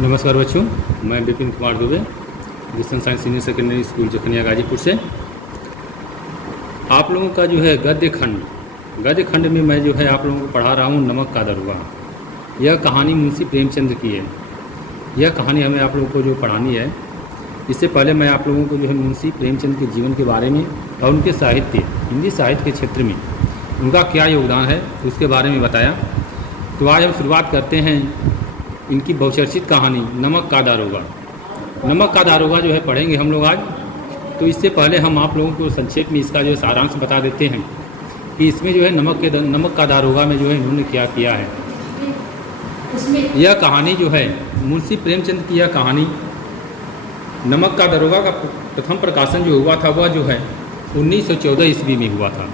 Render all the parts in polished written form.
नमस्कार बच्चों, मैं Vipin Kumar Dubey, distance science senior secondary school Jakhania Ghazipur से आप लोगों का जो है गद्य खंड में मैं जो है आप लोगों को पढ़ा रहा हूँ नमक का दरुआ। यह कहानी मुंशी प्रेमचंद की है। यह कहानी हमें आप लोगों को जो पढ़ानी है, इससे पहले मैं आप लोगों को जो है मुंशी प्रेमचंद के जीवन के बारे में और उनके साहित्य, हिंदी साहित्य के क्षेत्र में उनका क्या योगदान है उसके बारे में बताया। तो आज हम शुरुआत करते हैं इनकी बहुचर्चित कहानी नमक का दारोगा। नमक का दारोगा जो है पढ़ेंगे हम लोग आज। तो इससे पहले हम आप लोगों को संक्षेप में इसका जो है सारांश बता देते हैं कि इसमें जो है नमक का दारोगा में जो है इन्होंने क्या किया है। यह कहानी जो है मुंशी प्रेमचंद की, यह कहानी नमक का दारोगा का प्रथम प्रकाशन जो हुआ था वह जो है 1914 ईस्वी में हुआ था।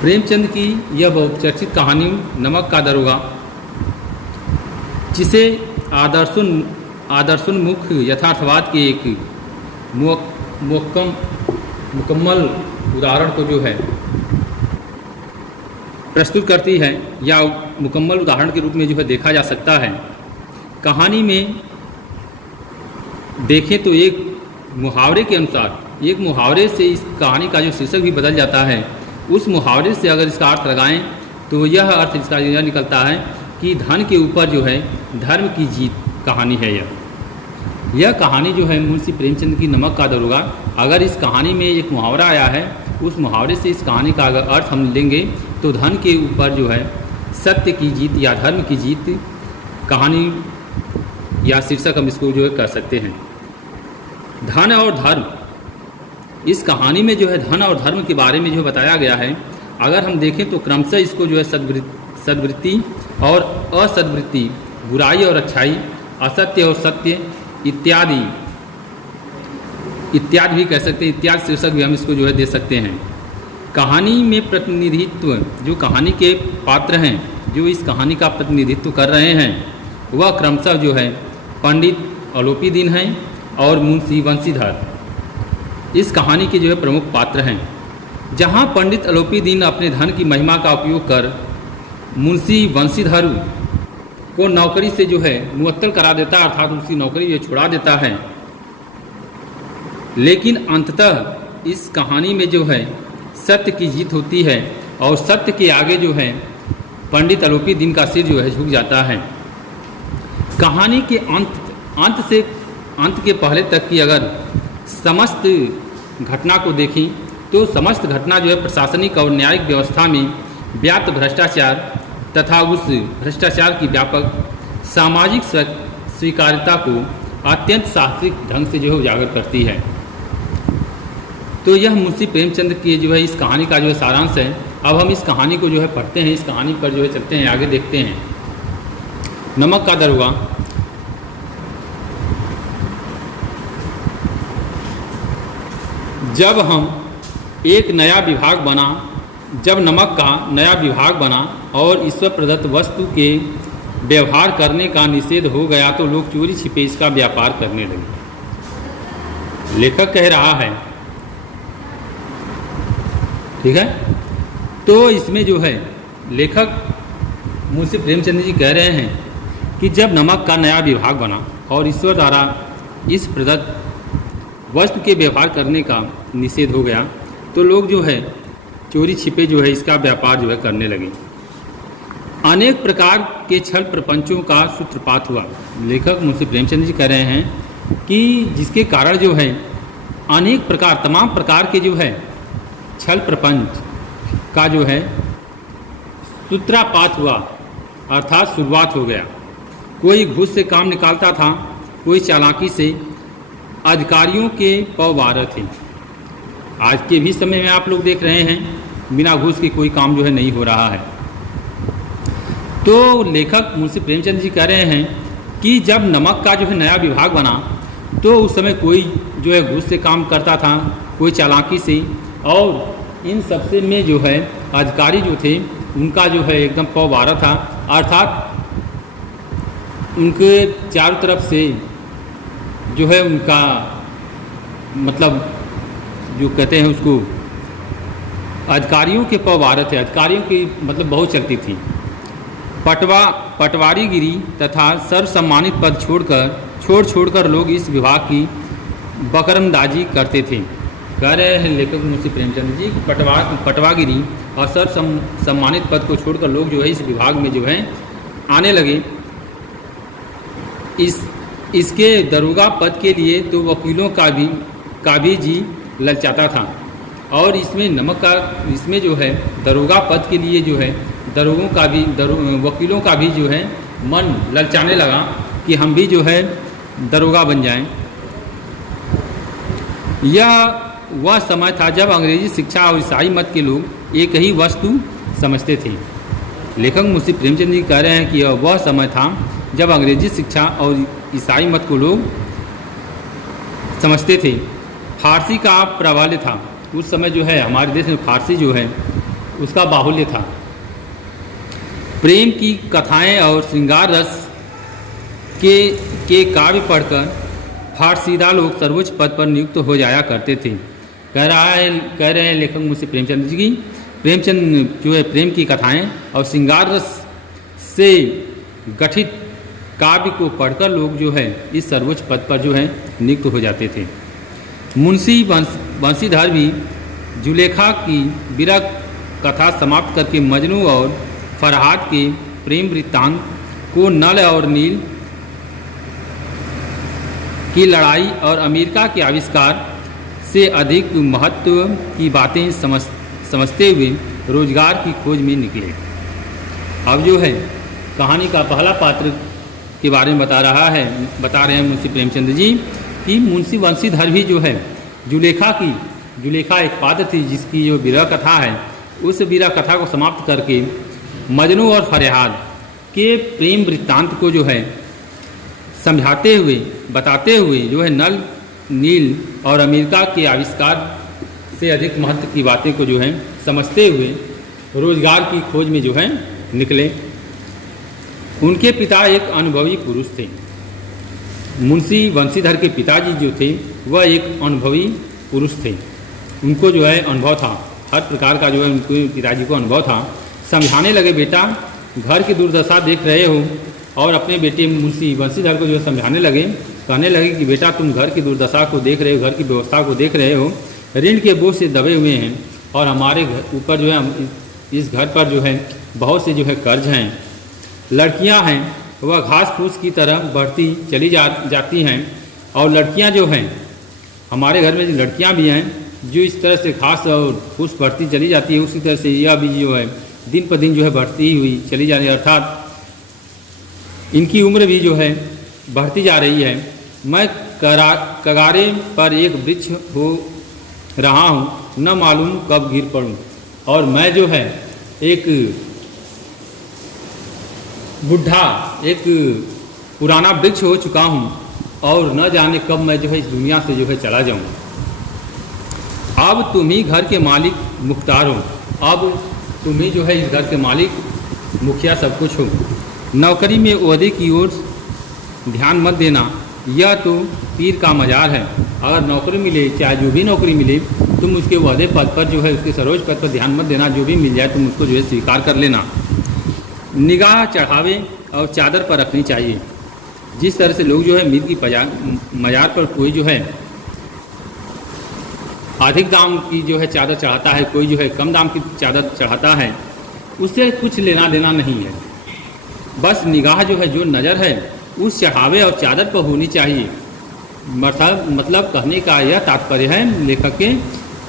प्रेमचंद की यह बहुचर्चित कहानी नमक का दारोगा, जिसे आदर्शोन्मुख यथार्थवाद के एक मुकम्मल उदाहरण को जो है प्रस्तुत करती है, या मुकम्मल उदाहरण के रूप में जो है देखा जा सकता है। कहानी में देखें तो एक मुहावरे के अनुसार, एक मुहावरे से इस कहानी का जो शीर्षक भी बदल जाता है। उस मुहावरे से अगर इसका अर्थ लगाएं तो यह अर्थ इसका यह निकलता है कि धन के ऊपर जो है धर्म की जीत कहानी है। यह कहानी जो है मुंशी प्रेमचंद की नमक का दारोगा, अगर इस कहानी में एक मुहावरा आया है, उस मुहावरे से इस कहानी का अगर अर्थ हम लेंगे तो धन के ऊपर जो है सत्य की जीत या धर्म की जीत कहानी या शीर्षक हम इसको जो है कर सकते हैं। धन और धर्म, इस कहानी में जो है धन और धर्म के बारे में जो बताया गया है। अगर हम देखें तो क्रमशः इसको जो है सद्वृत्ति और असद्वृत्ति, बुराई और अच्छाई, असत्य और सत्य इत्यादि भी कह सकते हैं, इत्यादि शीर्षक भी हम इसको जो है दे सकते हैं। कहानी में प्रतिनिधित्व, जो कहानी के पात्र हैं जो इस कहानी का प्रतिनिधित्व कर रहे हैं, वह क्रमशः जो है पंडित अलोपीदीन हैं और मुंशी वंशीधर इस कहानी के जो है प्रमुख पात्र हैं। जहाँ पंडित अलोपीदीन अपने धन की महिमा का उपयोग कर मुंशी वंशीधर को नौकरी से जो है मुअत्तल करा देता है, अर्थात उसकी नौकरी जो छुड़ा देता है। लेकिन अंततः इस कहानी में जो है सत्य की जीत होती है और सत्य के आगे जो है पंडित अलोपीदीन का सिर जो है झुक जाता है। कहानी के अंत के पहले तक की अगर समस्त घटना को देखें तो समस्त घटना जो है प्रशासनिक और न्यायिक व्यवस्था में व्याप्त भ्रष्टाचार तथा उस भ्रष्टाचार की व्यापक सामाजिक स्वीकार्यता को अत्यंत साहसिक ढंग से जो है उजागर करती है। तो यह मुंशी प्रेमचंद की जो है इस कहानी का जो है सारांश है। अब हम इस कहानी को जो है पढ़ते हैं, इस कहानी पर जो है चलते हैं, आगे देखते हैं। नमक का दारोगा। जब नमक का नया विभाग बना और ईश्वर प्रदत्त वस्तु के व्यवहार करने का निषेध हो गया तो लोग चोरी छिपे इसका व्यापार करने लगे। लेखक कह रहा है, ठीक है। तो इसमें जो है लेखक मुंशी प्रेमचंद जी कह रहे हैं कि जब नमक का नया विभाग बना और ईश्वर द्वारा इस प्रदत्त वस्तु के व्यवहार करने का निषेध हो गया तो लोग जो है चोरी छिपे जो है इसका व्यापार जो है करने लगे। अनेक प्रकार के छल प्रपंचों का सूत्रपात हुआ। लेखक मुंशी प्रेमचंद जी कह रहे हैं कि जिसके कारण जो है अनेक प्रकार, तमाम प्रकार के जो है छल प्रपंच का जो है सूत्रपात हुआ, अर्थात शुरुआत हो गया। कोई घूस से काम निकालता था, कोई चालाकी से। अधिकारियों के पौवार थे। आज के भी समय में आप लोग देख रहे हैं बिना घूस के कोई काम जो है नहीं हो रहा है। तो लेखक मुंशी प्रेमचंद जी कह रहे हैं कि जब नमक का जो है नया विभाग बना तो उस समय कोई जो है घूस से काम करता था, कोई चालाकी से, और इन सबसे में जो है अधिकारी जो थे उनका जो है एकदम पौवारा था, अर्थात उनके चारों तरफ से जो है उनका मतलब जो कहते हैं उसको अधिकारियों के पौवार थे, अधिकारियों की मतलब बहुत चलती थी। पटवारीगिरी तथा सर्वसम्मानित पद छोड़कर लोग इस विभाग की बकरमदाजी करते थे। कह रहे हैं लेखक मुंशी प्रेमचंद जी, पटवागिरी और सम्मानित पद को छोड़कर लोग जो है इस विभाग में जो है आने लगे। इसके दरोगा पद के लिए तो वकीलों का भी जी ललचाता था, और इसमें जो है दरोगा पद के लिए जो है वकीलों का भी जो है मन ललचाने लगा कि हम भी जो है दरोगा बन जाएं। यह वह समय था जब अंग्रेजी शिक्षा और ईसाई मत के लोग एक ही वस्तु समझते थे। लेखक मुंशी प्रेमचंद जी कह रहे हैं कि यह वह समय था जब अंग्रेजी शिक्षा और ईसाई मत को लोग समझते थे। फारसी का प्राबल्य था। उस समय जो है हमारे देश में फारसी जो है उसका बाहुल्य था। प्रेम की कथाएं और श्रृंगार रस के काव्य पढ़कर फारसीदा लोग सर्वोच्च पद पर नियुक्त हो जाया करते थे। कह रहे हैं लेखक मुंशी प्रेमचंद जी की, प्रेमचंद जो है प्रेम की कथाएं और श्रृंगार रस से गठित काव्य को पढ़कर लोग जो है इस सर्वोच्च पद पर जो है नियुक्त हो जाते थे। मुंशी बंशीधर भी जुलेखा की विरह कथा समाप्त करके मजनू और फरहाद के प्रेम वृत्तांत को नल और नील की लड़ाई और अमेरिका के आविष्कार से अधिक महत्व की बातें समझते हुए रोजगार की खोज में निकले। अब जो है कहानी का पहला पात्र के बारे में बता रहे हैं मुंशी प्रेमचंद जी कि मुंशी बंशीधर भी जो है जुलेखा एक पात्र थी जिसकी जो विरह कथा है उस विरह कथा को समाप्त करके मजनू और फरहाद के प्रेम वृत्तांत को जो है समझाते हुए बताते हुए जो है नल नील और अमेरिका के आविष्कार से अधिक महत्व की बातें को जो है समझते हुए रोजगार की खोज में जो है निकले। उनके पिता एक अनुभवी पुरुष थे। मुंशी बंशीधर के पिताजी जो थे वह एक अनुभवी पुरुष थे। उनको जो है अनुभव था, हर प्रकार का जो है उनके पिताजी को अनुभव था। समझाने लगे, बेटा घर की दुर्दशा देख रहे हो, और अपने बेटे मुंशी बंशीधर को जो है समझाने लगे, कहने लगे कि बेटा तुम घर की दुर्दशा को देख रहे हो, घर की व्यवस्था को देख रहे हो, ऋण के बोझ से दबे हुए हैं और हमारे घर ऊपर जो है इस घर पर जो है बहुत से जो है कर्ज हैं। लड़कियां हैं वह घास फूस की तरह बढ़ती चली जाती हैं, और लड़कियां जो हैं हमारे घर में जो लड़कियां भी हैं जो इस तरह से घास और फूस बढ़ती चली जाती है, उसी तरह से यह भी जो है दिन पर दिन जो है बढ़ती हुई चली जा रही है, अर्थात इनकी उम्र भी जो है बढ़ती जा रही है। मैं कगारे पर एक वृक्ष हो रहा हूँ, न मालूम कब गिर पड़ूँ, और मैं जो है एक बुढ़ा एक पुराना वृक्ष हो चुका हूँ, और न जाने कब मैं जो है इस दुनिया से जो है चला जाऊँ। अब तुम ही घर के मालिक मुख्तार हो, अब तुम ही जो है इस घर के मालिक मुखिया सब कुछ हो। नौकरी में ओहदे की ओर ध्यान मत देना, यह तो पीर का मजार है। अगर नौकरी मिले, चाहे जो भी नौकरी मिले, तुम उसके ओहदे पद पर जो है उसके सर्वोच्च पद पर ध्यान मत देना। जो भी मिल जाए तुम उसको जो है स्वीकार कर लेना। निगाह चढ़ावे और चादर पर रखनी चाहिए। जिस तरह से लोग जो है मीर की मजार पर कोई जो है अधिक दाम की जो है चादर चढ़ाता है, कोई जो है कम दाम की चादर चढ़ाता है, उससे कुछ लेना देना नहीं है। बस निगाह जो है, जो नज़र है उस चढ़ावे और चादर पर होनी चाहिए। मतलब कहने का यह तात्पर्य है लेखक के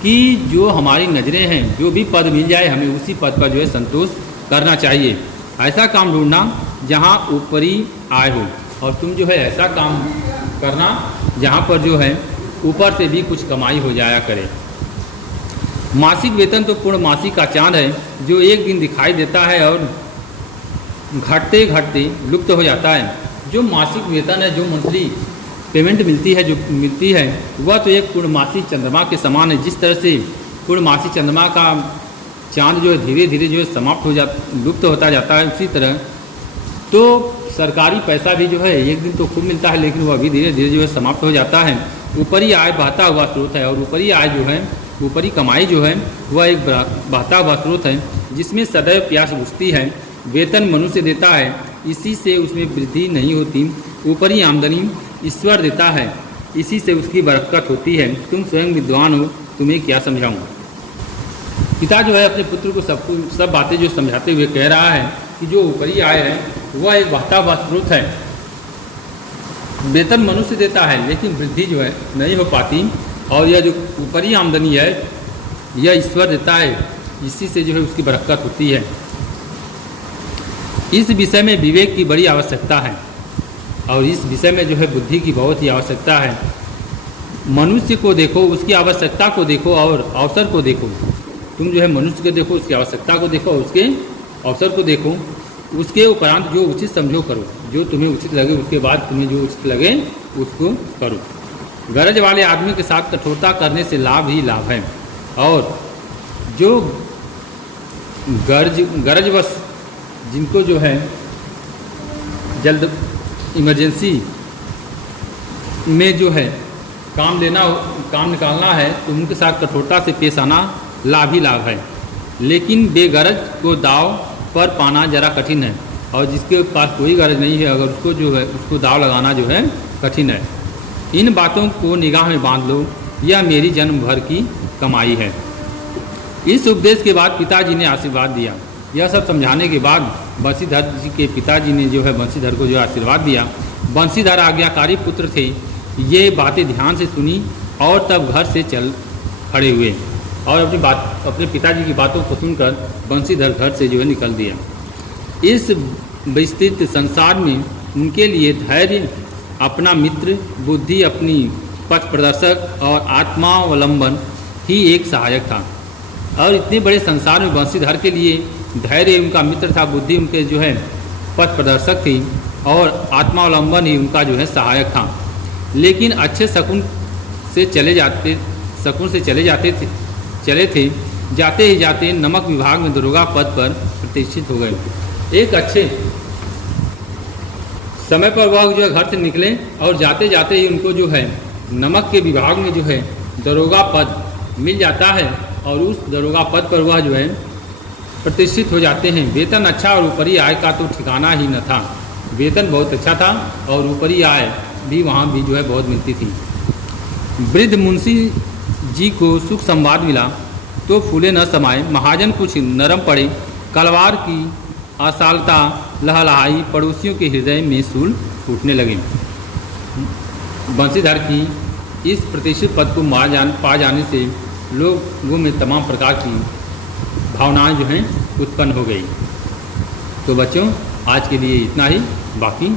कि जो हमारी नज़रें हैं, जो भी पद मिल जाए हमें उसी पद पर जो है संतोष करना चाहिए। ऐसा काम ढूंढना जहाँ ऊपरी आय हो, और तुम जो है ऐसा काम करना जहाँ पर जो है ऊपर से भी कुछ कमाई हो जाया करे। मासिक वेतन तो पूर्ण मासिक का चांद है, जो एक दिन दिखाई देता है और घटते घटते लुप्त हो जाता है। जो मासिक वेतन है, जो मंथली पेमेंट मिलती है वह तो एक पूर्णमासी चंद्रमा के समान है। जिस तरह से पूर्णमासी चंद्रमा का चांद जो है धीरे धीरे जो है समाप्त लुप्त होता जाता है, उसी तरह तो सरकारी पैसा भी जो है एक दिन तो खूब मिलता है, लेकिन वह भी धीरे धीरे जो है समाप्त हो जाता है। ऊपरी आय बहता हुआ स्रोत है, और ऊपरी आय जो है, ऊपरी कमाई जो है वह एक बहता हुआ स्रोत है, जिसमें सदैव प्यास बुझती है वेतन मनुष्य देता है, इसी से उसमें वृद्धि नहीं होती। ऊपरी आमदनी ईश्वर देता है, इसी से उसकी बरकत होती है। तुम स्वयं विद्वान हो, तुम्हें क्या समझाऊं। पिता जो है अपने पुत्र को सब बातें जो समझाते हुए कह रहा है कि जो ऊपरी आय है वह एक बहता हुआ स्रोत है। वेतन मनुष्य देता है लेकिन वृद्धि जो है नहीं हो पाती, और यह जो ऊपरी आमदनी है यह ईश्वर देता है, इसी से जो है उसकी बरकत होती है। इस विषय में विवेक की बड़ी आवश्यकता है, और इस विषय में जो है बुद्धि की बहुत ही आवश्यकता है। मनुष्य को देखो, उसकी आवश्यकता को देखो और अवसर को देखो। तुम जो है मनुष्य को देखो, उसकी आवश्यकता को देखो और उसके अवसर को देखो। उसके उपरांत जो उचित समझो करो, जो तुम्हें उचित लगे उसके बाद तुम्हें जो उचित लगे उसको करो। गरज वाले आदमी के साथ कठोरता करने से लाभ ही लाभ है, और जो गरजवश जिनको जो है जल्द इमरजेंसी में जो है काम निकालना है, तो उनके साथ कठोरता से पेश आना लाभ ही लाभ है। लेकिन बेगरज को दाव पर पाना जरा कठिन है, और जिसके पास कोई गरज नहीं है अगर उसको जो है उसको दाव लगाना जो है कठिन है। इन बातों को निगाह में बांध लो, यह मेरी जन्म भर की कमाई है। इस उपदेश के बाद पिताजी ने आशीर्वाद दिया। यह सब समझाने के बाद बंशीधर जी के पिताजी ने जो है बंशीधर को जो आशीर्वाद दिया। बंशीधर आज्ञाकारी पुत्र थे, ये बातें ध्यान से सुनी और तब घर से चल खड़े हुए, और अपने पिताजी की बातों को सुनकर बंशीधर घर से जो है निकल दिया। इस विस्तृत संसार में उनके लिए धैर्य अपना मित्र, बुद्धि अपनी पथ प्रदर्शक और आत्मावलंबन ही एक सहायक था। और इतने बड़े संसार में बंशीधर के लिए धैर्य उनका मित्र था, बुद्धि उनके जो है पथ प्रदर्शक थी, और आत्मावलंबन ही उनका जो है सहायक था। लेकिन अच्छे शकुन से चले थे, जाते ही जाते नमक विभाग में दरोगा पद पर प्रतिष्ठित हो गए। एक अच्छे समय पर वह जो है घर से निकले, और जाते जाते ही उनको जो है नमक के विभाग में जो है दरोगा पद मिल जाता है, और उस दरोगा पद पर वह जो है प्रतिष्ठित हो जाते हैं। वेतन अच्छा और ऊपरी आय का तो ठिकाना ही न था। वेतन बहुत अच्छा था और ऊपरी आय भी वहाँ भी जो है बहुत मिलती थी। वृद्ध मुंशी जी को सुख संवाद मिला तो फूले न समाये। महाजन कुछ नरम पड़े, कलवार की असालता लहलहाई, पड़ोसियों के हृदय में सूल फूटने लगे। बंशीधर की इस प्रतिष्ठित पद को पा जाने से लोगों में तमाम प्रकार की भावनाएं जो हैं उत्पन्न हो गई। तो बच्चों आज के लिए इतना ही, बाकी